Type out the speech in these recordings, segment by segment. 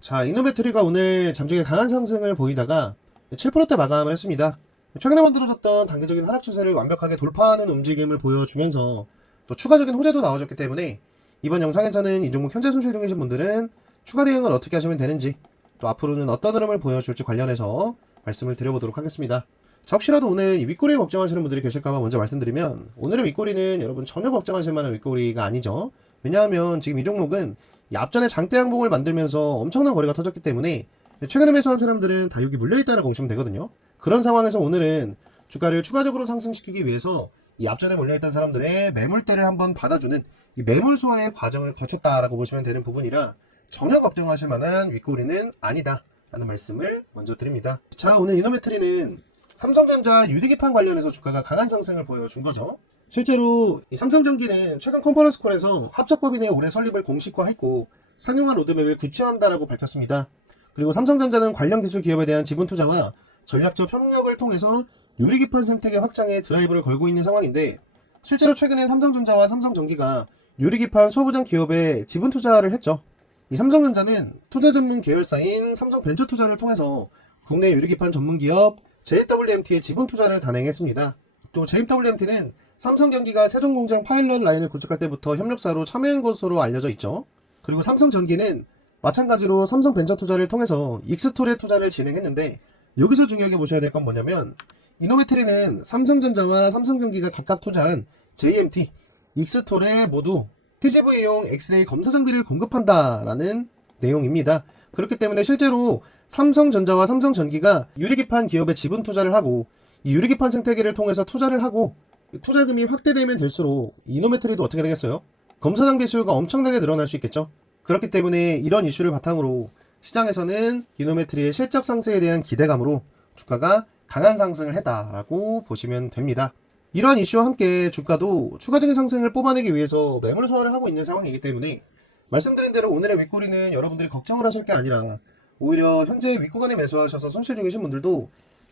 자, 이노메트리가 오늘 잠정에 강한 상승을 보이다가 7%대 마감을 했습니다. 최근에 만들어졌던 단기적인 하락 추세를 완벽하게 돌파하는 움직임을 보여주면서 또 추가적인 호재도 나와줬기 때문에 이번 영상에서는 이 종목 현재 손실 중이신 분들은 추가 대응을 어떻게 하시면 되는지 또 앞으로는 어떤 흐름을 보여줄지 관련해서 말씀을 드려보도록 하겠습니다. 자, 혹시라도 오늘 이 윗꼬리 걱정하시는 분들이 계실까봐 먼저 말씀드리면 오늘의 윗꼬리는 여러분 전혀 걱정하실 만한 윗꼬리가 아니죠. 왜냐하면 지금 이 종목은 이 앞전에 장대 양봉을 만들면서 엄청난 거래가 터졌기 때문에 최근에 매수한 사람들은 다 여기 물려있다라고 보시면 되거든요. 그런 상황에서 오늘은 주가를 추가적으로 상승시키기 위해서 이 앞전에 몰려있던 사람들의 매물대를 한번 받아주는 이 매물 소화의 과정을 거쳤다라고 보시면 되는 부분이라 전혀 걱정하실 만한 윗꼬리는 아니다. 라는 말씀을 먼저 드립니다. 자, 오늘 이노메트리는 삼성전자 유리기판 관련해서 주가가 강한 상승을 보여준 거죠. 실제로 이 삼성전기는 최근 컨퍼런스 콜에서 합작법인의 올해 설립을 공식화했고 상용화 로드맵을 구체화한다라고 밝혔습니다. 그리고 삼성전자는 관련 기술 기업에 대한 지분 투자와 전략적 협력을 통해서 유리기판 생태계 확장에 드라이브를 걸고 있는 상황인데 실제로 최근에 삼성전자와 삼성전기가 유리기판 소부장 기업에 지분 투자를 했죠. 이 삼성전자는 투자 전문 계열사인 삼성벤처투자를 통해서 국내 유리기판 전문 기업 JWMT의 지분 투자를 단행했습니다. 또 JWMT는 삼성전기가 세종공장 파일럿 라인을 구축할 때부터 협력사로 참여한 것으로 알려져 있죠. 그리고 삼성전기는 마찬가지로 삼성벤처 투자를 통해서 익스톨의 투자를 진행했는데 여기서 중요하게 보셔야 될 건 뭐냐면 이노메트리는 삼성전자와 삼성전기가 각각 투자한 JMT, 익스톨에 모두 TGV용 엑스레이 검사 장비를 공급한다라는 내용입니다. 그렇기 때문에 실제로 삼성전자와 삼성전기가 유리기판 기업에 지분 투자를 하고 이 유리기판 생태계를 통해서 투자를 하고 투자금이 확대되면 될수록 이노메트리도 어떻게 되겠어요? 검사 장비 수요가 엄청나게 늘어날 수 있겠죠. 그렇기 때문에 이런 이슈를 바탕으로 시장에서는 이노메트리의 실적 상승에 대한 기대감으로 주가가 강한 상승을 했다라고 보시면 됩니다. 이러한 이슈와 함께 주가도 추가적인 상승을 뽑아내기 위해서 매물 소화를 하고 있는 상황이기 때문에 말씀드린 대로 오늘의 윗꼬리는 여러분들이 걱정을 하실 게 아니라 오히려 현재 윗구간에 매수하셔서 손실 중이신 분들도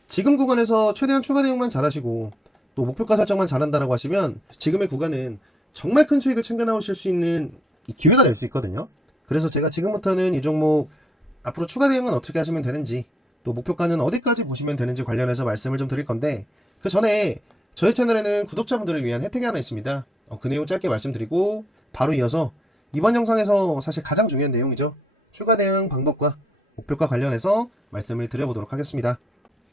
지금 구간에서 최대한 추가 대응만 잘하시고 또 목표가 설정만 잘한다라고 하시면 지금의 구간은 정말 큰 수익을 챙겨 나오실 수 있는 이 기회가 될 수 있거든요. 그래서 제가 지금부터는 이 종목 앞으로 추가 대응은 어떻게 하시면 되는지 또 목표가는 어디까지 보시면 되는지 관련해서 말씀을 좀 드릴 건데 그 전에 저희 채널에는 구독자분들을 위한 혜택이 하나 있습니다. 어, 그 내용 짧게 말씀드리고 바로 이어서 이번 영상에서 사실 가장 중요한 내용이죠. 추가 대응 방법과 목표가 관련해서 말씀을 드려보도록 하겠습니다.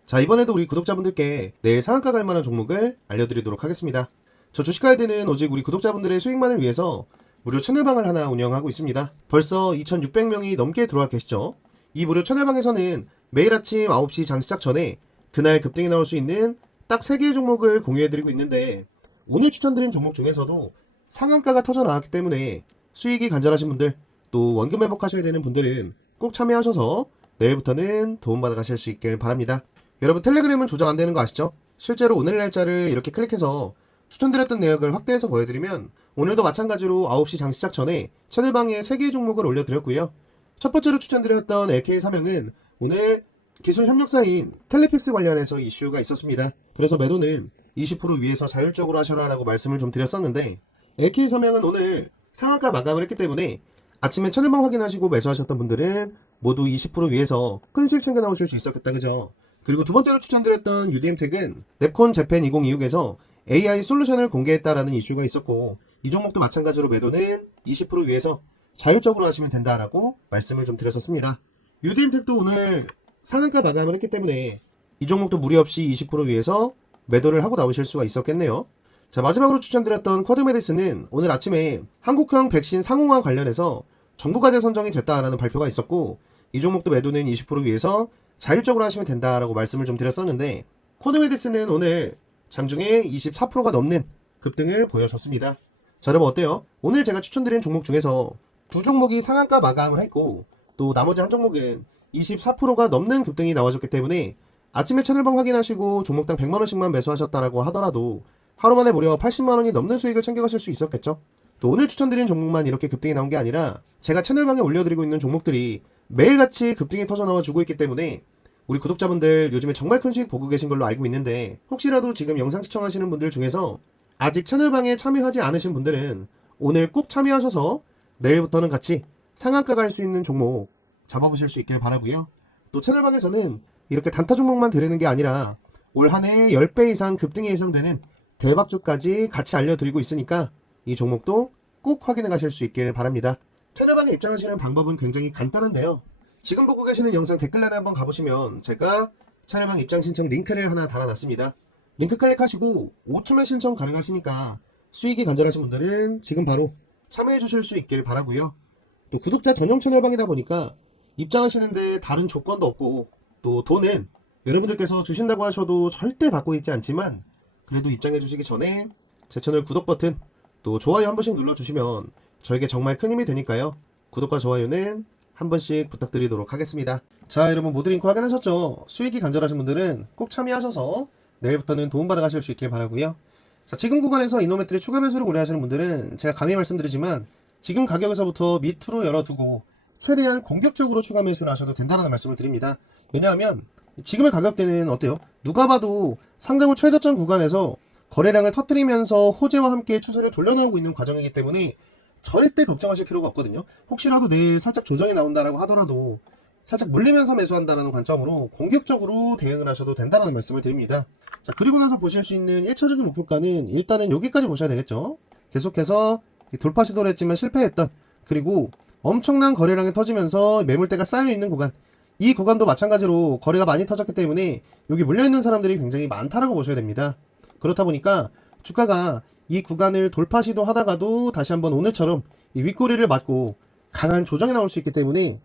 자 이번에도 우리 구독자분들께 내일 상한가 갈 만한 종목을 알려드리도록 하겠습니다. 저 주식 가이드는 오직 우리 구독자분들의 수익만을 위해서 무료 채널방을 하나 운영하고 있습니다. 벌써 2,600명이 넘게 들어와 계시죠? 이 무료 채널방에서는 매일 아침 9시 장 시작 전에 그날 급등이 나올 수 있는 딱 3개의 종목을 공유해드리고 있는데 오늘 추천드린 종목 중에서도 상한가가 터져 나왔기 때문에 수익이 간절하신 분들 또 원금 회복하셔야 되는 분들은 꼭 참여하셔서 내일부터는 도움받아 가실 수 있길 바랍니다. 여러분 텔레그램은 조작 안 되는 거 아시죠? 실제로 오늘 날짜를 이렇게 클릭해서 추천드렸던 내역을 확대해서 보여드리면 오늘도 마찬가지로 9시 장 시작 전에 채널방에 3개의 종목을 올려드렸고요. 첫 번째로 추천드렸던 LK 사명은 오늘 기술 협력사인 텔레픽스 관련해서 이슈가 있었습니다. 그래서 매도는 20% 위에서 자율적으로 하셔라라고 말씀을 좀 드렸었는데 LK 사명은 오늘 상한가 마감을 했기 때문에 아침에 채널방 확인하시고 매수하셨던 분들은 모두 20% 위에서 큰 수익 챙겨 나오실 수 있었겠다 그죠? 그리고 두 번째로 추천드렸던 UDM텍은 넵콘 재팬 2026에서 AI 솔루션을 공개했다라는 이슈가 있었고 이 종목도 마찬가지로 매도는 20% 위에서 자율적으로 하시면 된다라고 말씀을 좀 드렸었습니다. UDM텍도 오늘 상한가 마감을 했기 때문에 이 종목도 무리 없이 20% 위에서 매도를 하고 나오실 수가 있었겠네요. 자 마지막으로 추천드렸던 쿼드메디스는 오늘 아침에 한국형 백신 상용화 관련해서 정부 과제 선정이 됐다라는 발표가 있었고 이 종목도 매도는 20% 위에서 자율적으로 하시면 된다라고 말씀을 좀 드렸었는데 쿼드메디스는 오늘 장중에 24%가 넘는 급등을 보여줬습니다. 자 여러분 어때요? 오늘 제가 추천드린 종목 중에서 두 종목이 상한가 마감을 했고 또 나머지 한 종목은 24%가 넘는 급등이 나와줬기 때문에 아침에 채널방 확인하시고 종목당 100만원씩만 매수하셨다라고 하더라도 하루 만에 무려 80만원이 넘는 수익을 챙겨가실 수 있었겠죠? 또 오늘 추천드린 종목만 이렇게 급등이 나온 게 아니라 제가 채널방에 올려드리고 있는 종목들이 매일같이 급등이 터져나와 주고 있기 때문에 우리 구독자분들 요즘에 정말 큰 수익 보고 계신 걸로 알고 있는데 혹시라도 지금 영상 시청하시는 분들 중에서 아직 채널방에 참여하지 않으신 분들은 오늘 꼭 참여하셔서 내일부터는 같이 상한가 갈 수 있는 종목 잡아보실 수 있길 바라고요. 또 채널방에서는 이렇게 단타 종목만 드리는 게 아니라 올 한해 10배 이상 급등이 예상되는 대박주까지 같이 알려드리고 있으니까 이 종목도 꼭 확인해 가실 수 있길 바랍니다. 채널방에 입장하시는 방법은 굉장히 간단한데요. 지금 보고 계시는 영상 댓글란에 한번 가보시면 제가 채널방 입장 신청 링크를 하나 달아놨습니다. 링크 클릭하시고 5초면 신청 가능하시니까 수익이 간절하신 분들은 지금 바로 참여해 주실 수 있길 바라고요. 또 구독자 전용 채널방이다 보니까 입장하시는데 다른 조건도 없고 또 돈은 여러분들께서 주신다고 하셔도 절대 받고 있지 않지만 그래도 입장해 주시기 전에 제 채널 구독 버튼 또 좋아요 한 번씩 눌러주시면 저에게 정말 큰 힘이 되니까요. 구독과 좋아요는 한 번씩 부탁드리도록 하겠습니다. 자, 여러분 모두 링크 확인하셨죠? 수익이 간절하신 분들은 꼭 참여하셔서 내일부터는 도움받아 가실 수 있길 바라고요. 자, 지금 구간에서 이노메트리 추가 매수를 고려하시는 분들은 제가 감히 말씀드리지만 지금 가격에서부터 밑으로 열어두고 최대한 공격적으로 추가 매수를 하셔도 된다는 말씀을 드립니다. 왜냐하면 지금의 가격대는 어때요? 누가 봐도 상장 후 최저점 구간에서 거래량을 터뜨리면서 호재와 함께 추세를 돌려나오고 있는 과정이기 때문에 절대 걱정하실 필요가 없거든요. 혹시라도 내일 살짝 조정이 나온다라고 하더라도 살짝 물리면서 매수한다는 관점으로 공격적으로 대응을 하셔도 된다는 말씀을 드립니다. 자, 그리고 나서 보실 수 있는 1차적인 목표가는 일단은 여기까지 보셔야 되겠죠. 계속해서 이 돌파 시도를 했지만 실패했던 그리고 엄청난 거래량이 터지면서 매물대가 쌓여 있는 구간 이 구간도 마찬가지로 거래가 많이 터졌기 때문에 여기 물려있는 사람들이 굉장히 많다라고 보셔야 됩니다. 그렇다 보니까 주가가 이 구간을 돌파 시도 하다가도 다시 한번 오늘처럼 이 윗꼬리를 맞고 강한 조정이 나올 수 있기 때문에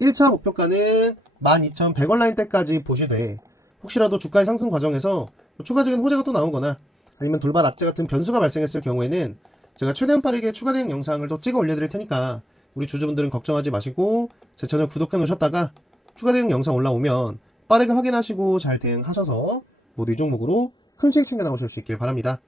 1차 목표가는 12,100원 라인대까지 보시되 혹시라도 주가의 상승 과정에서 추가적인 호재가 또 나오거나 아니면 돌발 악재 같은 변수가 발생했을 경우에는 제가 최대한 빠르게 추가 대응 영상을 또 찍어 올려드릴 테니까 우리 주주분들은 걱정하지 마시고 제 채널 구독해 놓으셨다가 추가 대응 영상 올라오면 빠르게 확인하시고 잘 대응하셔서 모두 이 종목으로 큰 수익 챙겨 나오실 수 있길 바랍니다.